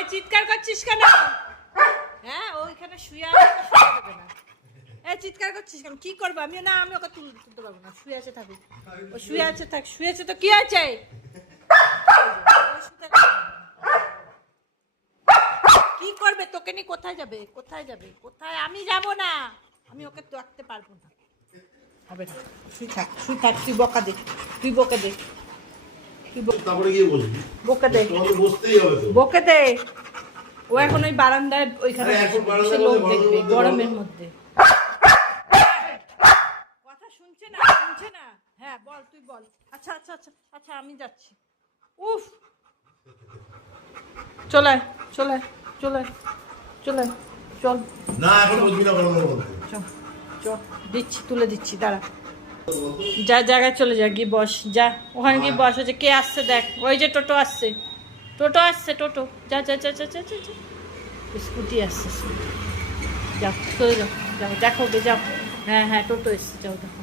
এই চিৎকার করছিস কেন? হ্যাঁ ওইখানে শুয়ে আছে, শুয়ে দেবে না। এই চিৎকার করছিস কেন? কি করবো আমি? না আমি ওকে তুলতে পারবো না, শুয়ে আছে থাকুক। ও শুয়ে আছে থাক, শুয়েছে তো কি আছে? কি করবে তোকে নিয়ে? কোথায় যাবে? কোথায় যাবে? কোথায়? আমি যাব না, আমি ওকে রাখতে পারবো না, হবে না। শুই থাক, শুই থাক, তুই বকা দে, তুই বকে দে, তারপরে গিয়ে বসবি। বকে দে, তোমাকে বসতেই হবে তো। বকে দে। ও এখন ওই বারান্দায় ওইখানে আরে এখন বসে বারান্দায় লোক বসে দেখবে ভালো গরমের মধ্যে। কথা শুনছে না, শুনছে না। হ্যাঁ বল, তুই বল। আচ্ছা আচ্ছা আচ্ছা আচ্ছা আমি যাচ্ছি। উফ, চলে চলে চলে চলে চল। না এখন বসবি না গরমের মধ্যে। চল চল, দিচ্ছি, তুলে দিচ্ছি, দাঁড়া। যা জায়গায় চলে যা, গিয়ে বস, যা ওখানে গিয়ে বস। হচ্ছে কে আসছে দেখ, ওই যে টোটো আসছে, টোটো আসছে, টোটো। যা যা যা যা যা যা, স্কুটি আসছে, স্কুটি। যাও চলে যাও, যাও দেখো গে, যাও। হ্যাঁ হ্যাঁ টোটো এসছে, যাও দেখো।